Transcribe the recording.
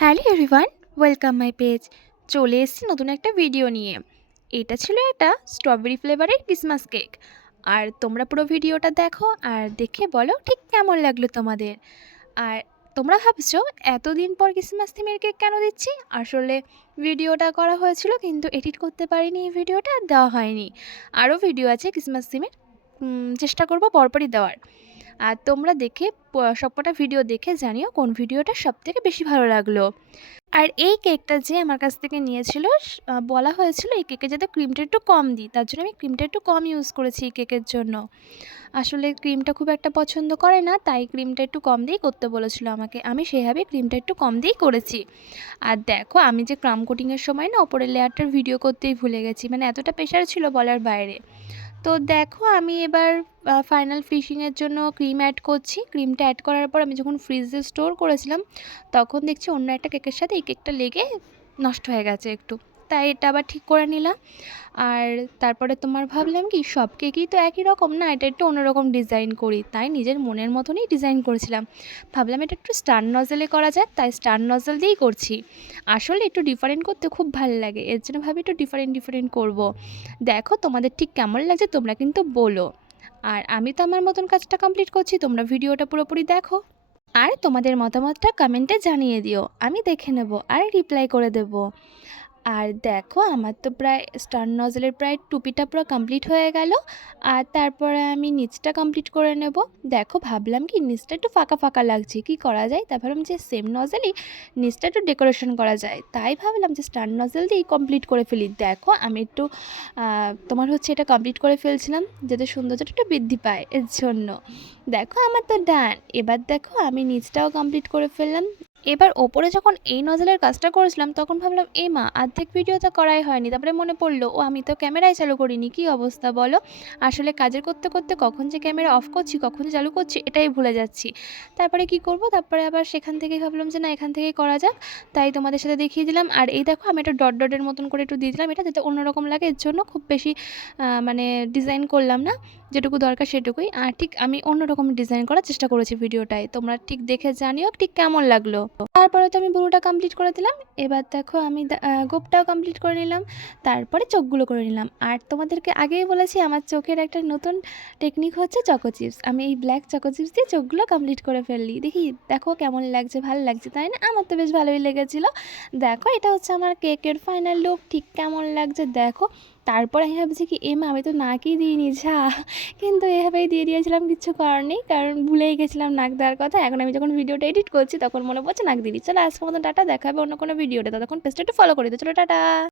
Hello everyone, welcome my page. চলে এসেছি নতুন একটা ভিডিও নিয়ে। এটা ছিল একটা স্ট্রবেরি ফ্লেভারের ক্রিসমাস কেক। আর তোমরা পুরো ভিডিওটা দেখো আর দেখে বলো ঠিক কেমন লাগল তোমাদের। আর তোমরা ভাবছ, এতদিন পর ক্রিসমাস থিমের কেক কেন দিচ্ছি? আসলে ভিডিওটা করা হয়েছিল কিন্তু এডিট করতে পারিনি এই ভিডিওটা, দেওয়া হয়নি। আরও ভিডিও আছে ক্রিসমাস থিমের। চেষ্টা করব পরপরই দেওয়ার। আর তোমরা দেখে সবকটা ভিডিও দেখে জানিও কোন ভিডিওটা সব থেকে বেশি ভালো লাগল। আর এই কেকটা যে আমার কাছ থেকে নিয়েছিল বলা হয়েছিল এই কেকে যাতে ক্রিমটা একটু কম দিই, তার জন্য আমি ক্রিমটা একটু কম ইউজ করেছি এই কেকের জন্য। আসলে ক্রিমটা খুব একটা পছন্দ করে না, তাই ক্রিমটা একটু কম দিয়েই করতে বলেছিল আমাকে। আমি সেইভাবে ক্রিমটা একটু কম দিয়েই করেছি। আর দেখো, আমি যে ক্রাম কোটিংয়ের সময় না, ওপরের লেয়ারটার ভিডিও করতেই ভুলে গেছি। মানে এতটা প্রেশার ছিল বলার বাইরে। তো দেখো আমি এবার ফাইনাল ফিশিংয়ের জন্য ক্রিম অ্যাড করছি। ক্রিমটা অ্যাড করার পর আমি যখন ফ্রিজে স্টোর করেছিলাম, তখন দেখছি অন্য একটা কেকের সাথে এই কেকটা লেগে নষ্ট হয়ে গেছে একটু। তাই এটা আবার ঠিক করে নিলাম। আর তারপরে তোমার ভাবলাম কি, সব কেকই তো একই রকম না, এটা একটু অন্যরকম ডিজাইন করি। তাই নিজের মনের মতনই ডিজাইন করেছিলাম। ভাবলাম এটা একটু স্টার নজেলে করা যাক, তাই স্টার নজেল দিয়েই করছি। আসলে একটু ডিফারেন্ট করতে খুব ভালো লাগে, এর জন্য ভাবি একটু ডিফারেন্ট ডিফারেন্ট করব। দেখো তোমাদের ঠিক কেমন লাগছে, তোমরা কিন্তু বলো। আর আমি তো আমার মতন কাজটা কমপ্লিট করছি, তোমরা ভিডিওটা পুরোপুরি দেখো। আর তোমাদের মতামতটা কমেন্টে জানিয়ে দিও, আমি দেখে নেব আর রিপ্লাই করে দেব। আর দেখো, আমার তো প্রায় স্টার নজলের প্রায় টুপিটা পুরো কমপ্লিট হয়ে গেল। আর তারপরে আমি নিচটা কমপ্লিট করে নেব। দেখো, ভাবলাম কি, নিচটা একটু ফাঁকা ফাঁকা লাগছে, কি করা যায়? তারপর ভাবলাম যে সেম নজলই নিচটা একটু ডেকোরেশন করা যায়। তাই ভাবলাম যে স্টার নজল দিয়েই কমপ্লিট করে ফেলি। দেখো, আমি একটু তোমার হচ্ছে এটা কমপ্লিট করে ফেলছিলাম, যাতে সৌন্দর্যটা একটু বৃদ্ধি পায় এর জন্য। দেখো, আমার তো ডান এবার দেখো, আমি নিচটাও কমপ্লিট করে ফেললাম। এবার ওপরে যখন এই নজলের কাজটা করেছিলাম, তখন ভাবলাম, এ মা অর্ধেক ভিডিও তো করাই হয়নি। তারপরে মনে পড়ল, ও, আমি তো ক্যামেরাই চালু করিনি, কী অবস্থা বলো? আসলে কাজের করতে করতে কখন যে ক্যামেরা অফ করছি, কখন যে চালু করছি, এটাই ভুলে যাচ্ছি। তারপরে কি করব? তারপরে আবার সেখান থেকেই ভাবলাম যে, না, এখান থেকেই করা যাক। তাই তোমাদের সাথে দেখিয়ে দিলাম। আর এই দেখো, আমি একটা ডট ডটের মতন করে একটু দিয়ে দিলাম। এটা যাতে অন্যরকম লাগে, এর জন্য খুব বেশি মানে ডিজাইন করলাম না। যেটুকু দরকার সেটুকুই। আর ঠিক আমি অন্যরকম ডিজাইন করার চেষ্টা করেছি ভিডিওটায়। তোমরা ঠিক দেখে জানিও ঠিক কেমন লাগল। তারপরে তো আমি বুড়োটা কমপ্লিট করে দিলাম। এবার দেখো আমি গোপটাও কমপ্লিট করে নিলাম। তারপরে চোখগুলো করে নিলাম। আর তোমাদেরকে আগেই বলেছি, আমার চোখের একটা নতুন টেকনিক হচ্ছে চকো চিপস আমি এই ব্ল্যাক চকো চিপস দিয়ে চোখগুলো কমপ্লিট করে ফেললি। দেখি, দেখো কেমন লাগছে, ভালো লাগছে তাই না? আমার তো বেশ ভালোই লেগেছিলো। দেখো, এটা হচ্ছে আমার কেকের ফাইনাল লুক ঠিক কেমন লাগছে দেখো। তারপর আমি ভাবছি কি এম আমি তো নাকই দিইনি ঝা কিন্তু এভাবেই দিয়ে দিয়েছিলাম, কিছু করার নেই। কারণ ভুলেই গেছিলাম নাক দেওয়ার কথা। এখন আমি যখন ভিডিওটা এডিট করছি, তখন মনে পড়ছে নাক দিদি চলো আজকে মতো টাটা দেখাবে অন্য কোনো ভিডিওটা তখন পেজটা একটু ফলো করে দিও। চলো, টাটা।